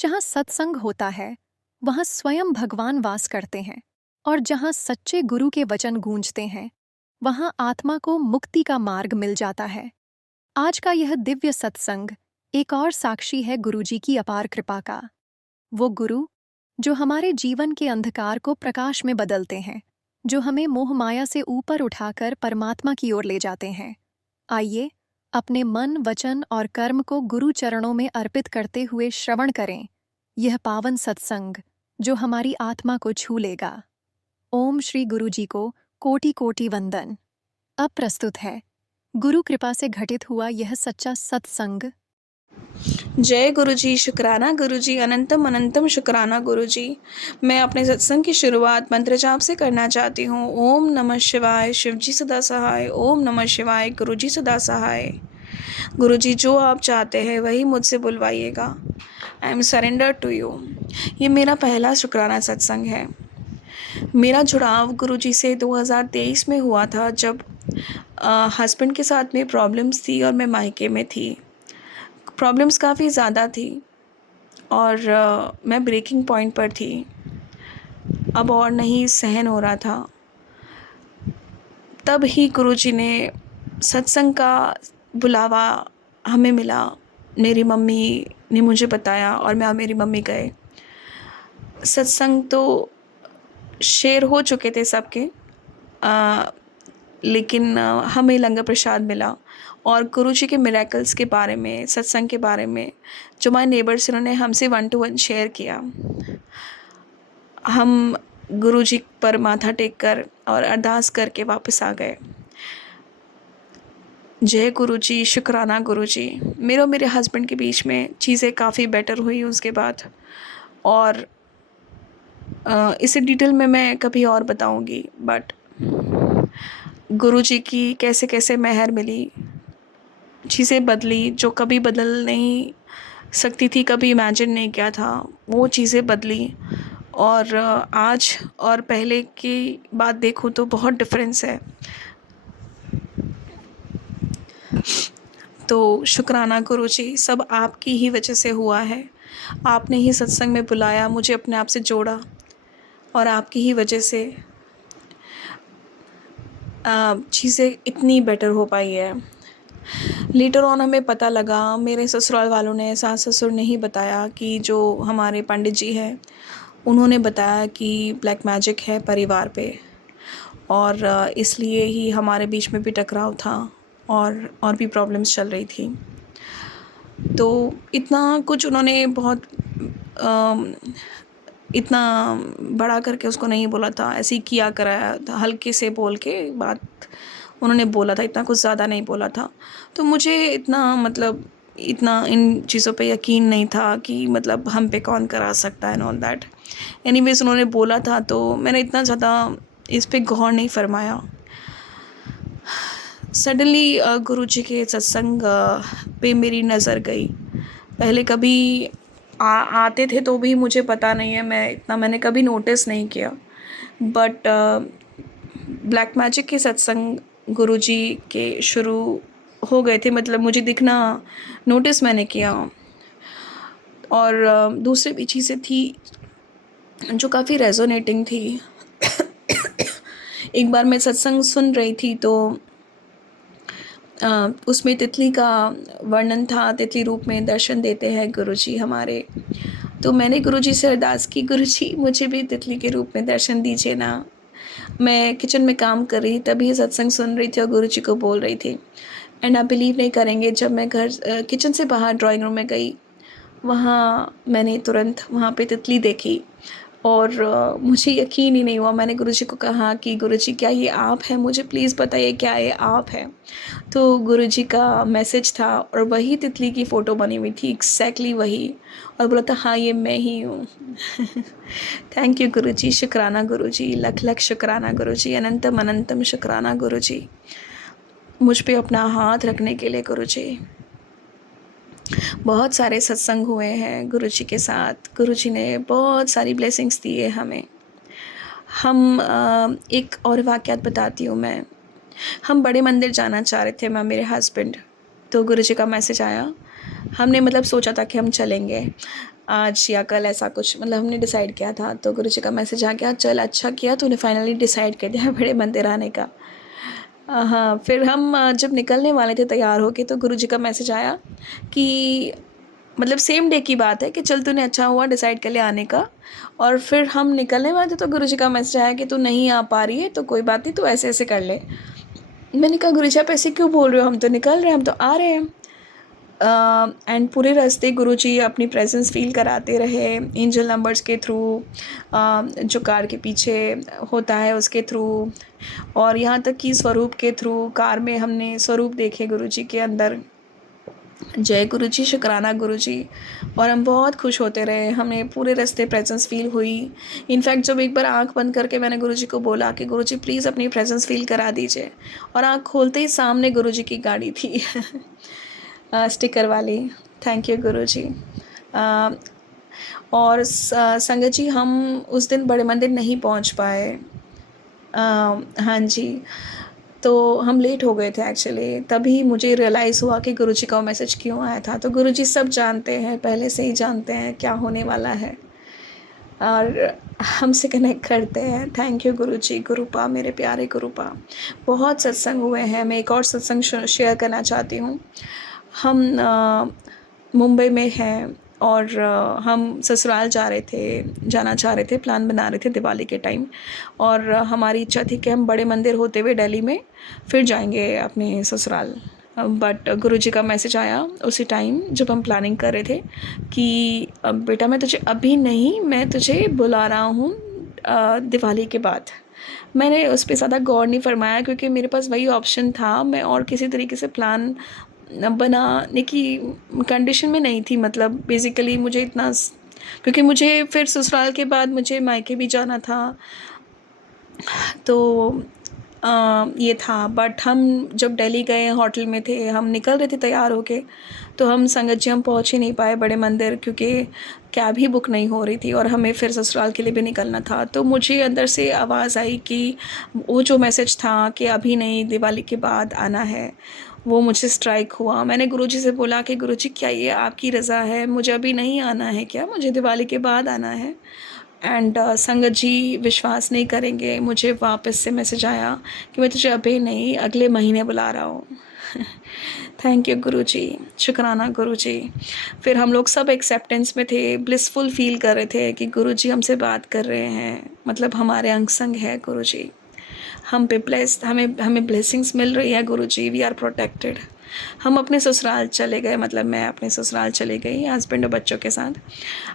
जहाँ सत्संग होता है वहाँ स्वयं भगवान वास करते हैं, और जहाँ सच्चे गुरु के वचन गूंजते हैं वहाँ आत्मा को मुक्ति का मार्ग मिल जाता है। आज का यह दिव्य सत्संग एक और साक्षी है गुरुजी की अपार कृपा का। वो गुरु जो हमारे जीवन के अंधकार को प्रकाश में बदलते हैं, जो हमें मोह माया से ऊपर उठाकर परमात्मा की ओर ले जाते हैं। आइए अपने मन, वचन और कर्म को गुरु चरणों में अर्पित करते हुए श्रवण करें यह पावन सत्संग जो हमारी आत्मा को छू लेगा। ओम श्री गुरु जी को कोटि कोटि वंदन। अब प्रस्तुत है गुरु कृपा से घटित हुआ यह सच्चा सत्संग। जय गुरु जी, शुक्राना गुरु जी, अनंतम अनंतम शुक्राना गुरु जी। मैं अपने सत्संग की शुरुआत मंत्र जाप से करना चाहती हूँ। ओम नमः शिवाय, शिव जी सदा सहाय। ओम नमः शिवाय, गुरु जी सदा सहाय। गुरु जी, जो आप चाहते हैं वही मुझसे बुलवाइएगा। I am surrender to you. ये मेरा पहला शुक्राना सत्संग है। मेरा जुड़ाव गुरु जी से 2023 में हुआ था, जब हस्बैंड के साथ में प्रॉब्लम्स थी और मैं मायके में थी। प्रॉब्लम्स काफ़ी ज़्यादा थी और मैं ब्रेकिंग पॉइंट पर थी। अब और नहीं सहन हो रहा था। तब ही गुरुजी ने सत्संग का बुलावा हमें मिला। मेरी मम्मी ने मुझे बताया और मैं और मेरी मम्मी गए। सत्संग तो शेयर हो चुके थे सबके, लेकिन हमें लंगर प्रसाद मिला और गुरुजी के मिरेकल्स के बारे में, सत्संग के बारे में जो हमारे नेबर्स उन्होंने हमसे 1 to 1 शेयर किया। हम गुरुजी पर माथा टेक कर और अरदास करके वापस आ गए। जय गुरुजी, शुक्राना गुरुजी। मेरे और मेरे हस्बैंड के बीच में चीज़ें काफ़ी बेटर हुई उसके बाद, और इसे डिटेल में मैं कभी और बताऊंगी। बट गुरुजी की कैसे कैसे मेहर मिली, चीज़ें बदली जो कभी बदल नहीं सकती थी, कभी इमेजिन नहीं किया था, वो चीज़ें बदली। और आज और पहले की बात देखूँ तो बहुत डिफरेंस है। तो शुक्राना गुरुजी, सब आपकी ही वजह से हुआ है। आपने ही सत्संग में बुलाया, मुझे अपने आप से जोड़ा, और आपकी ही वजह से चीज़ें इतनी बेटर हो पाई है। लेटर ऑन हमें पता लगा, मेरे ससुराल वालों ने, सास ससुर ने ही बताया कि जो हमारे पंडित जी हैं उन्होंने बताया कि ब्लैक मैजिक है परिवार पे, और इसलिए ही हमारे बीच में भी टकराव था और भी प्रॉब्लम्स चल रही थी। तो इतना कुछ उन्होंने बहुत इतना बड़ा करके उसको नहीं बोला था, ऐसे ही किया कराया था, हल्के से बोल के बात उन्होंने बोला था, इतना कुछ ज़्यादा नहीं बोला था। तो मुझे इतना इन चीज़ों पे यकीन नहीं था कि मतलब हम पे कौन करा सकता है एंड ऑल दैट। एनीवेज उन्होंने बोला था तो मैंने इतना ज़्यादा इस पे गौर नहीं फरमाया। सडनली गुरुजी के सत्संग पे मेरी नज़र गई। पहले कभी आते थे तो भी मुझे पता नहीं है, मैंने कभी नोटिस नहीं किया। बट ब्लैक मैजिक के सत्संग गुरुजी के शुरू हो गए थे, मतलब मुझे दिखना नोटिस मैंने किया। और दूसरी भी चीज़ें थी जो काफ़ी रेजोनेटिंग थी। एक बार मैं सत्संग सुन रही थी तो उसमें तितली का वर्णन था। तितली रूप में दर्शन देते हैं गुरुजी हमारे। तो मैंने गुरुजी से अरदास की, गुरुजी मुझे भी तितली के रूप में दर्शन दीजिए ना। मैं किचन में काम कर रही तभी सत्संग सुन रही थी और गुरुजी को बोल रही थी। एंड आप बिलीव नहीं करेंगे, जब मैं किचन से बाहर ड्राइंग रूम में गई, वहाँ मैंने तुरंत वहाँ पे तितली देखी और मुझे यकीन ही नहीं हुआ। मैंने गुरुजी को कहा कि गुरुजी क्या ये आप हैं, मुझे प्लीज़ बताइए क्या ये आप हैं। तो गुरुजी का मैसेज था और वही तितली की फ़ोटो बनी हुई थी, एग्जैक्टली वही, और बोला था हाँ ये मैं ही हूँ। थैंक यू गुरुजी, शुक्राना गुरुजी, लख लख शुक्राना गुरुजी, अनंतम अनंतम शुक्राना गुरुजी, मुझ पे अपना हाथ रखने के लिए गुरुजी। बहुत सारे सत्संग हुए हैं गुरुजी के साथ। गुरुजी ने बहुत सारी ब्लेसिंग्स दी है हमें। हम एक और वाक़यात बताती हूँ मैं। हम बड़े मंदिर जाना चाह रहे थे, मैं मेरे हस्बैंड। तो गुरुजी का मैसेज आया। हमने मतलब सोचा था कि हम चलेंगे। आज या कल ऐसा कुछ, मतलब हमने डिसाइड किया था। तो गुरुजी का मैसेज आ गया, चल अच्छा किया तूने फाइनली डिसाइड कर दिया बड़े मंदिर आने का। हाँ, फिर हम जब निकलने वाले थे तैयार होके, तो गुरुजी का मैसेज आया कि मतलब सेम डे की बात है कि चल तूने अच्छा हुआ डिसाइड कर लिया आने का। और फिर हम निकलने वाले थे तो गुरुजी का मैसेज आया कि तू नहीं आ पा रही है तो कोई बात नहीं, तू ऐसे ऐसे कर ले। मैंने कहा गुरुजी आप ऐसे क्यों बोल रहे हो, हम तो निकल रहे हैं, हम तो आ रहे हैं। एंड पूरे रास्ते गुरुजी अपनी प्रेजेंस फील कराते रहे, एंजल नंबर्स के थ्रू, जो कार के पीछे होता है उसके थ्रू, और यहाँ तक कि स्वरूप के थ्रू। कार में हमने स्वरूप देखे गुरुजी के अंदर। जय गुरुजी, शुक्राना गुरुजी। और हम बहुत खुश होते रहे, हमें पूरे रास्ते प्रेजेंस फील हुई। इनफैक्ट जब एक बार आंख बंद करके मैंने गुरुजी को बोला कि गुरुजी प्लीज़ अपनी प्रेजेंस फील करा दीजिए, और आंख खोलते ही सामने गुरुजी की गाड़ी थी स्टिकर वाली। थैंक यू गुरुजी। और संगत जी, हम उस दिन बड़े मंदिर नहीं पहुंच पाए। हाँ जी, तो हम लेट हो गए थे एक्चुअली। तभी मुझे रियलाइज़ हुआ कि गुरुजी का मैसेज क्यों आया था। तो गुरुजी सब जानते हैं, पहले से ही जानते हैं क्या होने वाला है, और हमसे कनेक्ट करते हैं। थैंक यू गुरुजी, गुरुपा, मेरे प्यारे गुरुपा। बहुत सत्संग हुए हैं, मैं एक और सत्संग शेयर करना चाहती हूँ। हम मुंबई में हैं और हम ससुराल जाना चाह रहे थे, प्लान बना रहे थे दिवाली के टाइम। और हमारी इच्छा थी कि हम बड़े मंदिर होते हुए दिल्ली में फिर जाएंगे अपने ससुराल। बट गुरुजी का मैसेज आया उसी टाइम जब हम प्लानिंग कर रहे थे कि बेटा मैं तुझे अभी नहीं, मैं तुझे बुला रहा हूँ दिवाली के बाद। मैंने उस पर ज़्यादा गौर नहीं फरमाया क्योंकि मेरे पास वही ऑप्शन था, मैं और किसी तरीके से प्लान बनाने की कंडीशन में नहीं थी। मतलब बेसिकली मुझे इतना, क्योंकि मुझे फिर ससुराल के बाद मुझे मायके भी जाना था, तो ये था। बट हम जब दिल्ली गए, होटल में थे, हम निकल रहे थे तैयार होके, तो हम संगत जी हम पहुंच ही नहीं पाए बड़े मंदिर, क्योंकि कैब ही बुक नहीं हो रही थी और हमें फिर ससुराल के लिए भी निकलना था। तो मुझे अंदर से आवाज़ आई कि वो जो मैसेज था कि अभी नहीं, दिवाली के बाद आना है, वो मुझे स्ट्राइक हुआ। मैंने गुरुजी से बोला कि गुरुजी क्या ये आपकी रज़ा है, मुझे अभी नहीं आना है क्या, मुझे दिवाली के बाद आना है। एंड संगत जी विश्वास नहीं करेंगे, मुझे वापस से मैसेज आया कि मैं तुझे अभी नहीं, अगले महीने बुला रहा हूँ थैंक यू गुरुजी, शुक्राना गुरुजी। फिर हम लोग सब एक्सेप्टेंस में थे, ब्लिसफुल फील कर रहे थे कि गुरुजी हमसे बात कर रहे हैं, मतलब हमारे अंग संग है गुरुजी, हम पे ब्लेस्ड, हमें ब्लेसिंग्स मिल रही है गुरुजी, वी आर प्रोटेक्टेड। हम अपने ससुराल चले गए, मतलब मैं अपने ससुराल चले गई हस्बैंड और बच्चों के साथ।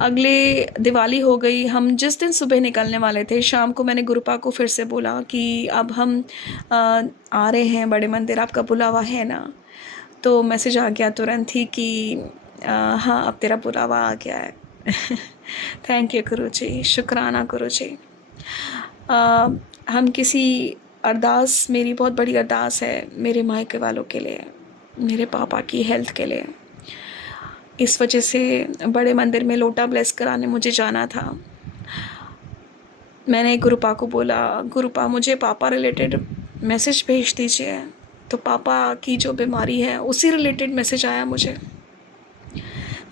अगले दिवाली हो गई, हम जिस दिन सुबह निकलने वाले थे, शाम को मैंने गुरुपा को फिर से बोला कि अब हम आ रहे हैं बड़े मंदिर, आपका बुलावा है ना। तो मैसेज आ गया तुरंत ही कि हाँ अब तेरा बुलावा आ गया है थैंक यू गुरुजी, शुक्राना गुरुजी। हम किसी अरदास, मेरी बहुत बड़ी अरदास है मेरे मायके वालों के लिए, मेरे पापा की हेल्थ के लिए। इस वजह से बड़े मंदिर में लोटा ब्लेस कराने मुझे जाना था। मैंने गुरुपा को बोला, गुरुपा मुझे पापा रिलेटेड मैसेज भेज दीजिए। तो पापा की जो बीमारी है उसी रिलेटेड मैसेज आया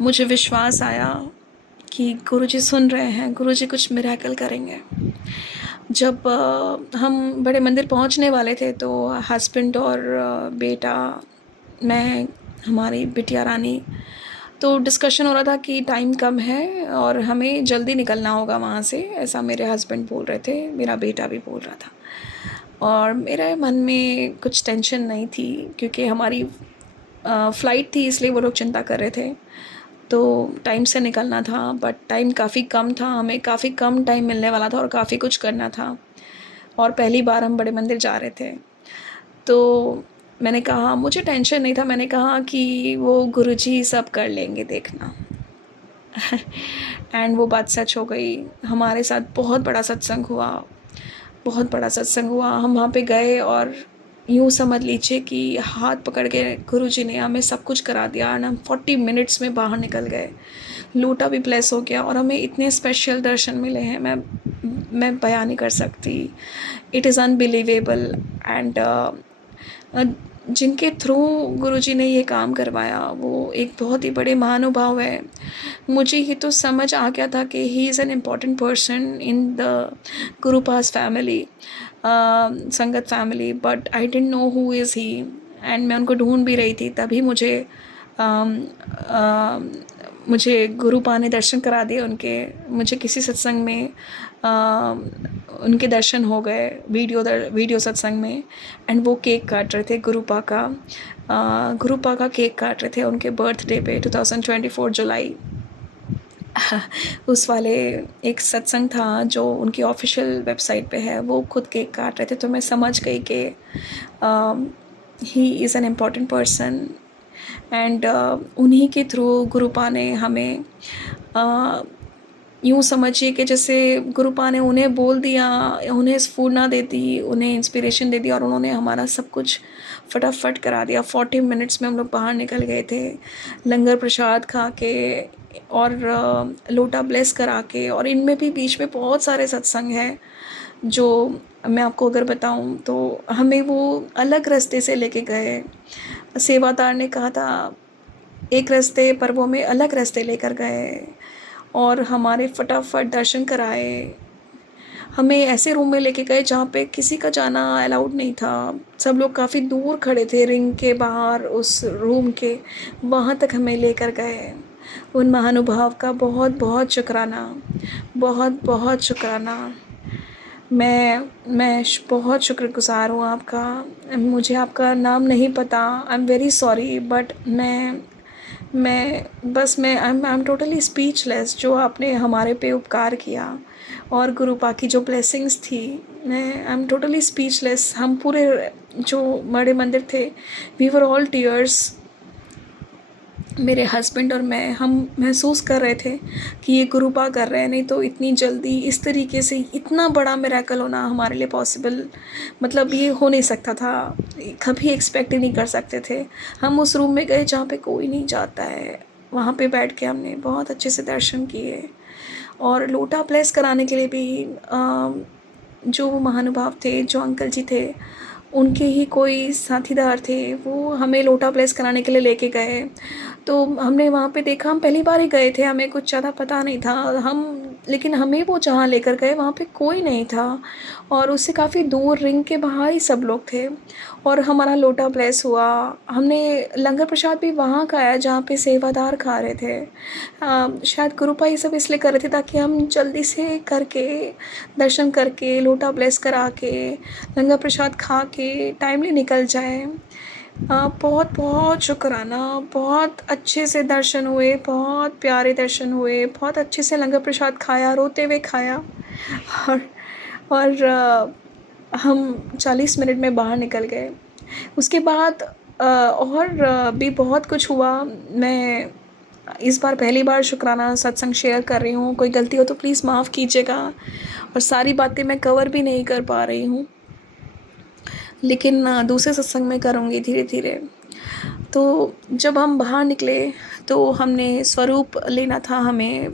मुझे विश्वास आया कि गुरुजी सुन रहे हैं, गुरुजी कुछ मिरेकल करेंगे। जब हम बड़े मंदिर पहुंचने वाले थे तो हस्बैंड और बेटा, मैं, हमारी बिटिया रानी, तो डिस्कशन हो रहा था कि टाइम कम है और हमें जल्दी निकलना होगा वहाँ से, ऐसा मेरे हस्बैंड बोल रहे थे, मेरा बेटा भी बोल रहा था। और मेरे मन में कुछ टेंशन नहीं थी क्योंकि हमारी फ़्लाइट थी, इसलिए वो लोग चिंता कर रहे थे, तो टाइम से निकलना था। बट टाइम काफ़ी कम था, हमें काफ़ी कम टाइम मिलने वाला था और काफ़ी कुछ करना था, और पहली बार हम बड़े मंदिर जा रहे थे। तो मैंने कहा, मुझे टेंशन नहीं था, मैंने कहा कि वो गुरुजी सब कर लेंगे देखना एंड वो बात सच हो गई। हमारे साथ बहुत बड़ा सत्संग हुआ, बहुत बड़ा सत्संग हुआ। हम वहाँ पे गए और यूँ समझ लीजिए कि हाथ पकड़ के गुरुजी ने हमें सब कुछ करा दिया, और हम 40 मिनट्स में बाहर निकल गए। लोटा भी ब्लेस हो गया और हमें इतने स्पेशल दर्शन मिले हैं, मैं बयान नहीं कर सकती। It is unbelievable. एंड जिनके थ्रू गुरुजी ने ये काम करवाया वो एक बहुत ही बड़े महानुभाव है। मुझे ये तो समझ आ गया था कि he is an important person in the Gurupas family, Sangat family, but I didn't know who is he. And मैं उनको ढूंढ भी रही थी, तभी अम, अम, मुझे गुरुपा ने दर्शन करा दिए उनके। मुझे किसी सत्संग में उनके दर्शन हो गए, वीडियो सत्संग में। एंड वो केक काट रहे थे गुरुपा का केक काट रहे थे उनके बर्थडे पे 2024 जुलाई। उस वाले एक सत्संग था जो उनकी ऑफिशियल वेबसाइट पे है, वो खुद केक काट रहे थे। तो मैं समझ गई कि he is an important person. And उन्हीं के थ्रू गुरुपा ने हमें यूँ समझिए कि जैसे गुरुपा ने उन्हें बोल दिया, उन्हें स्फूर्णा दे दी, उन्हें इंस्पिरेशन दे दी, और उन्होंने हमारा सब कुछ फटाफट करा दिया। 40 मिनट्स में हम लोग बाहर निकल गए थे, लंगर प्रसाद खा के और लोटा ब्लेस करा के। और इनमें भी बीच में बहुत सारे सत्संग हैं जो मैं आपको अगर बताऊं तो हमें वो अलग रास्ते से लेके गए। सेवादार ने कहा था एक रास्ते पर, वो हमें अलग रास्ते लेकर गए और हमारे फटाफट दर्शन कराए। हमें ऐसे रूम में लेके गए जहाँ पे किसी का जाना अलाउड नहीं था। सब लोग काफ़ी दूर खड़े थे रिंग के बाहर उस रूम के, वहाँ तक हमें लेकर गए। उन महानुभाव का बहुत बहुत शुक्राना, बहुत बहुत शुक्राना। मैं बहुत शुक्रगुज़ार हूँ आपका। मुझे आपका नाम नहीं पता, I am very sorry, but I am totally speechless जो आपने हमारे पे उपकार किया और गुरुपा की जो ब्लेसिंग्स थी। I am totally speechless. हम पूरे जो बड़े मंदिर थे, वी वर ऑल टीयर्स। मेरे हस्बैंड और मैं, हम महसूस कर रहे थे कि ये गुरुपा कर रहे हैं, नहीं तो इतनी जल्दी इस तरीके से इतना बड़ा मिरेकल होना हमारे लिए पॉसिबल, मतलब ये हो नहीं सकता था, कभी एक्सपेक्ट ही नहीं कर सकते थे। हम उस रूम में गए जहाँ पे कोई नहीं जाता है, वहाँ पे बैठ के हमने बहुत अच्छे से दर्शन किए। और लोटा ब्लेस कराने के लिए भी जो महानुभाव थे, जो अंकल जी थे, उनके ही कोई साथीदार थे, वो हमें लोटा ब्लेस कराने के लिए लेके गए। तो हमने वहाँ पे देखा, हम पहली बार ही गए थे, हमें कुछ ज़्यादा पता नहीं था, लेकिन हमें वो जहाँ लेकर गए वहाँ पे कोई नहीं था और उससे काफ़ी दूर रिंग के बाहर ही सब लोग थे और हमारा लोटा ब्लेस हुआ। हमने लंगर प्रसाद भी वहाँ खाया जहाँ पे सेवादार खा रहे थे। शायद गुरुपा ये सब इसलिए कर रहे थे ताकि हम जल्दी से करके दर्शन करके लोटा ब्लेस करा के लंगर प्रसाद खा के टाइमली निकल जाए। बहुत बहुत शुक्राना, बहुत अच्छे से दर्शन हुए, बहुत प्यारे दर्शन हुए, बहुत अच्छे से लंगर प्रसाद खाया, रोते हुए खाया। और हम 40 मिनट में बाहर निकल गए। उसके बाद भी बहुत कुछ हुआ। मैं इस बार पहली बार शुक्राना सत्संग शेयर कर रही हूँ, कोई गलती हो तो प्लीज़ माफ़ कीजिएगा, और सारी बातें मैं कवर भी नहीं कर पा रही हूँ, लेकिन दूसरे सत्संग में करूँगी धीरे धीरे। तो जब हम बाहर निकले तो हमने स्वरूप लेना था, हमें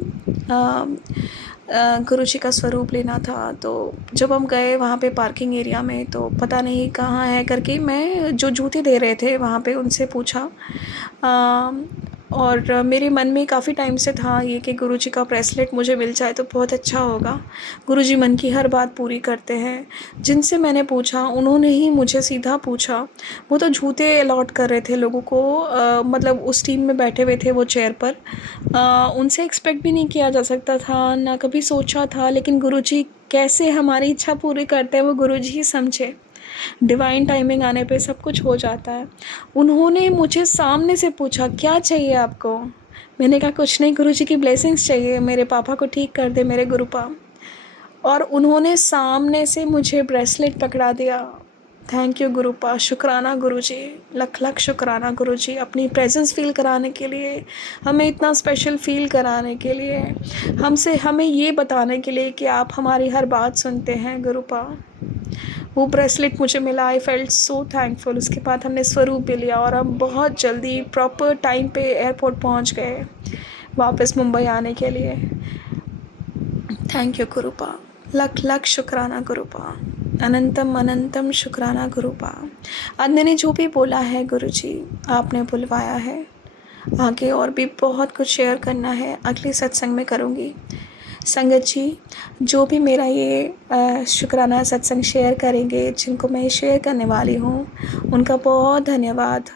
गुरुजी का स्वरूप लेना था। तो जब हम गए वहाँ पे पार्किंग एरिया में, तो पता नहीं कहाँ है करके मैं जो जूते दे रहे थे वहाँ पे उनसे पूछा। और मेरे मन में काफ़ी टाइम से था ये कि गुरुजी का ब्रेसलेट मुझे मिल जाए तो बहुत अच्छा होगा। गुरुजी मन की हर बात पूरी करते हैं। जिनसे मैंने पूछा उन्होंने ही मुझे सीधा पूछा, वो तो जूते अलॉट कर रहे थे लोगों को, मतलब उस टीम में बैठे हुए थे वो चेयर पर। उनसे एक्सपेक्ट भी नहीं किया जा सकता था, ना कभी सोचा था, लेकिन गुरुजी कैसे हमारी इच्छा पूरी करते हैं वो गुरुजी ही समझे। डिवाइन टाइमिंग आने पे सब कुछ हो जाता है। उन्होंने मुझे सामने से पूछा, क्या चाहिए आपको? मैंने कहा कुछ नहीं, गुरुजी की ब्लेसिंग्स चाहिए, मेरे पापा को ठीक कर दे मेरे गुरुपा। और उन्होंने सामने से मुझे ब्रेसलेट पकड़ा दिया। थैंक यू गुरुपा, शुक्राना गुरुजी, लख लख शुक्राना गुरुजी, अपनी प्रेजेंस फील कराने के लिए, हमें इतना स्पेशल फील कराने के लिए, हमें ये बताने के लिए कि आप हमारी हर बात सुनते हैं गुरुपा। वो ब्रेसलेट मुझे मिला, आई फेल्ट सो थैंकफुल। उसके बाद हमने स्वरूप भी लिया और हम बहुत जल्दी प्रॉपर टाइम पे एयरपोर्ट पहुंच गए वापस मुंबई आने के लिए। थैंक यू गुरुपा, लख लख शुक्राना गुरुपा। अनंतम अनंतम शुक्राना गुरुपा। आज मैंने जो भी बोला है गुरुजी, आपने बुलवाया है। आगे और भी बहुत कुछ शेयर करना है, अगले सत्संग में करूँगी। संगत जी, जो भी मेरा ये शुक्राना सत्संग शेयर करेंगे, जिनको मैं शेयर करने वाली हूँ, उनका बहुत धन्यवाद।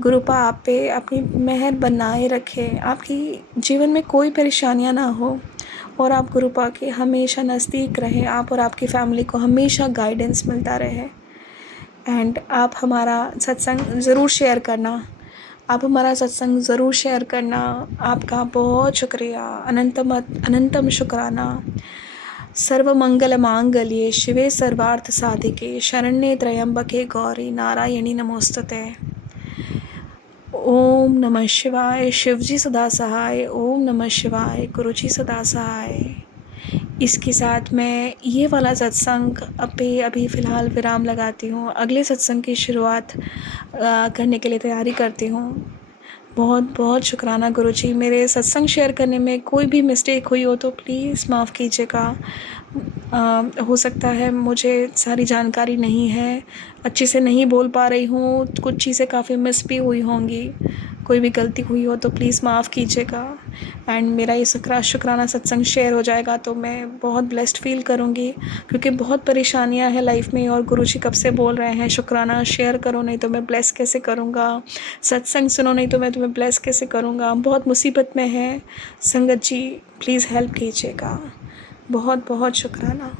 गुरुपा आप पे अपनी मेहर बनाए रखे, आपकी जीवन में कोई परेशानियाँ ना हो और आप गुरुपा के हमेशा नज़दीक रहें, आप और आपकी फैमिली को हमेशा गाइडेंस मिलता रहे। एंड आप हमारा सत्संग ज़रूर शेयर करना, आप हमारा सत्संग ज़रूर शेयर करना। आपका बहुत शुक्रिया, अनंतम शुक्राना। सर्वमंगल मांगल्ये शिवे सर्वार्थ साधिके शरण्ये त्र्यंबके गौरी नारायणी नमोस्तुते। ओम नमः शिवाय। शिवजी सदा सहाय। ओम नमः शिवाय। गुरुजी सदा सहाय। इसके साथ मैं ये वाला सत्संग अभी फ़िलहाल विराम लगाती हूँ। अगले सत्संग की शुरुआत करने के लिए तैयारी करती हूँ। बहुत बहुत शुक्राना गुरुजी। मेरे सत्संग शेयर करने में कोई भी मिस्टेक हुई हो तो प्लीज़ माफ़ कीजिएगा। हो सकता है मुझे सारी जानकारी नहीं है, अच्छे से नहीं बोल पा रही हूँ, कुछ चीज़ें काफ़ी मिस भी हुई होंगी। कोई भी गलती हुई हो तो प्लीज़ माफ़ कीजिएगा। एंड मेरा ये शुक्राना सत्संग शेयर हो जाएगा तो मैं बहुत ब्लेस्ड फ़ील करूँगी, क्योंकि बहुत परेशानियाँ हैं लाइफ में और गुरुजी कब से बोल रहे हैं शुक्राना शेयर करो, नहीं तो मैं ब्लेस कैसे करूँगा, सत्संग सुनो नहीं तो मैं तुम्हें ब्लेस कैसे करूँगा। बहुत मुसीबत में है संगत जी, प्लीज़ हेल्प कीजिएगा। बहुत बहुत शुक्राना।